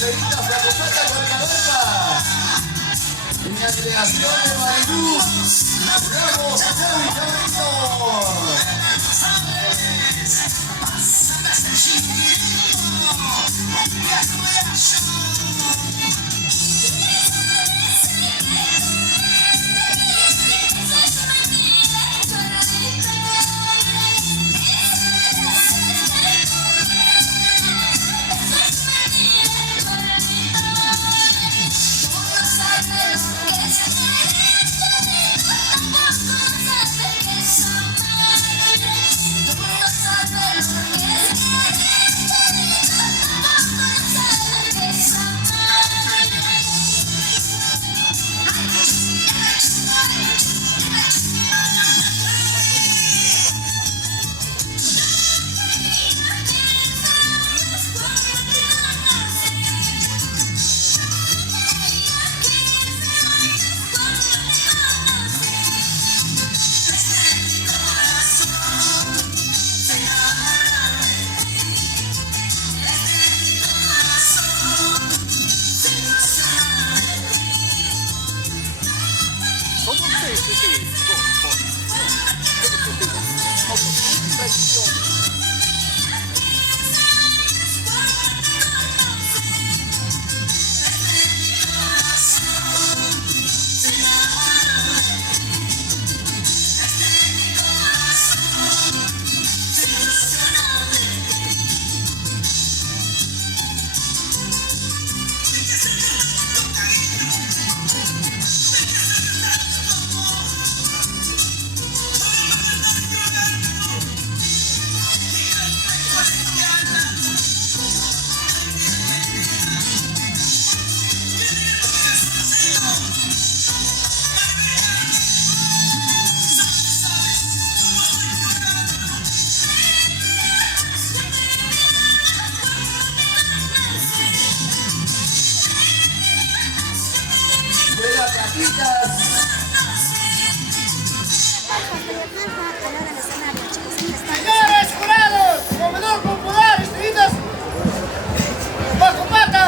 Señorita Flacopata Guarcaberta. En la delegación de Marilú. Ramos, Chávez, Chabrito. Señores jurados, comedor popular, distintas Flacopata.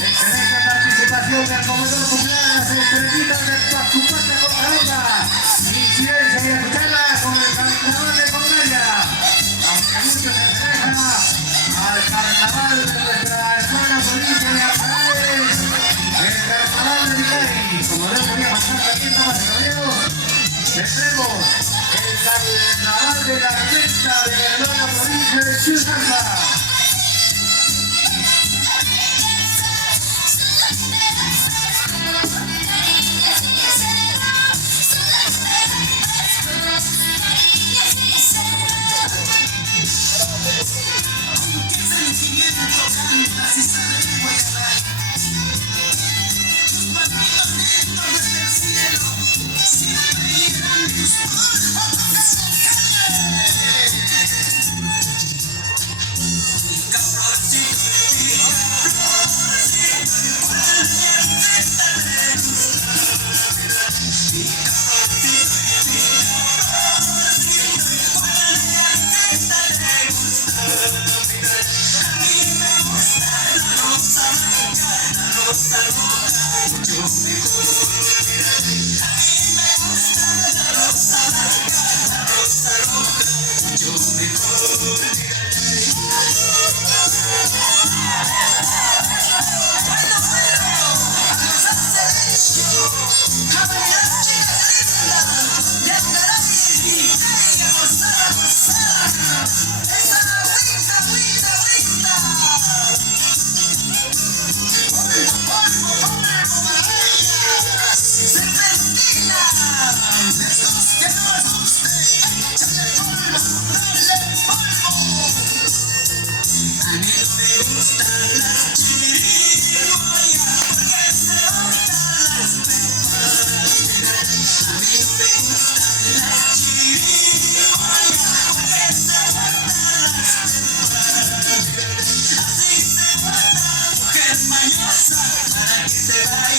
Excelente participación del comedor popular, las estrellitas de Flacopata Guarcaberta. Incidencia y escucharla con el carnaval de Condalia. Aunque muchos se asemejan al carnaval de nuestra hermana provincia de Arcaraz, el carnaval de Vilay. Como no podía pasar la tienda más tendremos el carnaval de la fiesta de la provincia de Chuquisaca.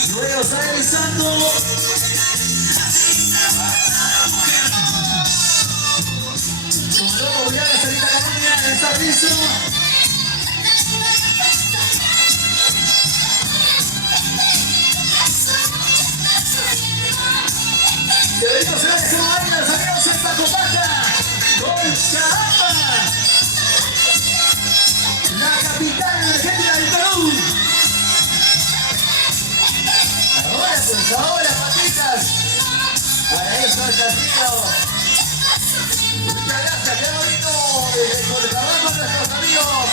Luego está realizando como loco voy a la salita Colombia, está listo. Deberíamos ser ese baile, los amigos en Pacopata, Colcajamba, la capital energética del Perú. Ahora, patitas. Para eso el castillo. Muchas gracias, qué bonito. Desde Colcajamba, nuestros amigos.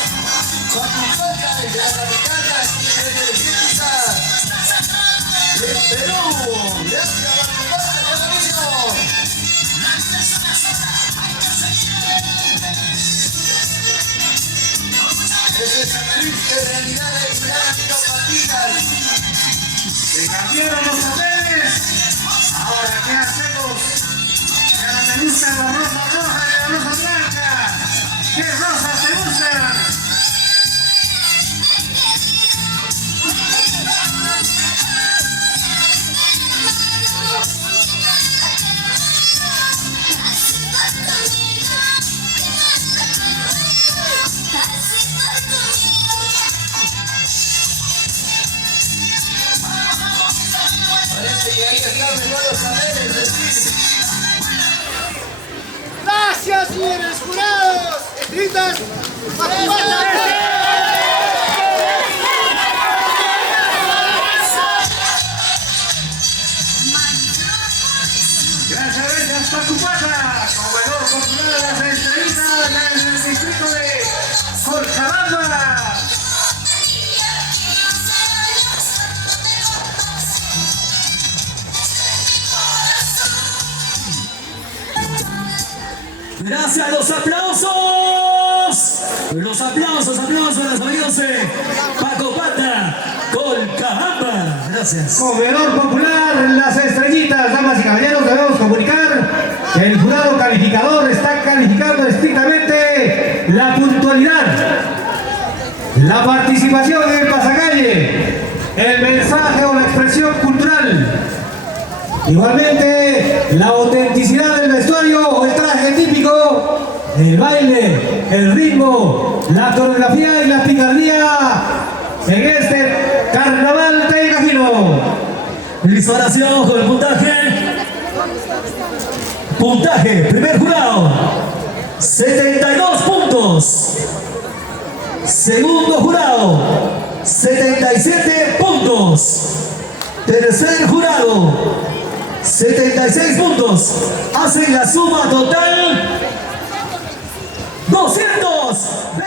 Pacopata, desde la capital energética del Perú. Gracias, Pacopata, qué bonito. Ese es el triste realidad del gran patitas. Se cambiaron los papeles. Ahora, ¿qué hacemos? Ya no me gustan las rosas rojas y las rosas blancas. ¿Qué rosas te gustan? Gracias, señores jurados. Gritan. Gracias, Pacopata, comedor popular de las estrellitas del distrito de Colcajamba. Gracias, los aplausos a los amigos de Pacopata, Colcajamba. Gracias. Comedor popular, las estrellitas, damas y caballeros, debemos comunicar que el jurado calificador está calificando estrictamente la puntualidad, la participación en el pasacalle, el mensaje o la expresión cultural. Igualmente, la autenticidad del vestuario o el traje típico, el baile, el ritmo, la coreografía y la picardía en este carnaval tayacajino. Disparación con el puntaje. Puntaje, primer jurado, 72 puntos. Segundo jurado, 77 puntos. Tercer jurado, 76 puntos. Hacen la suma total 200.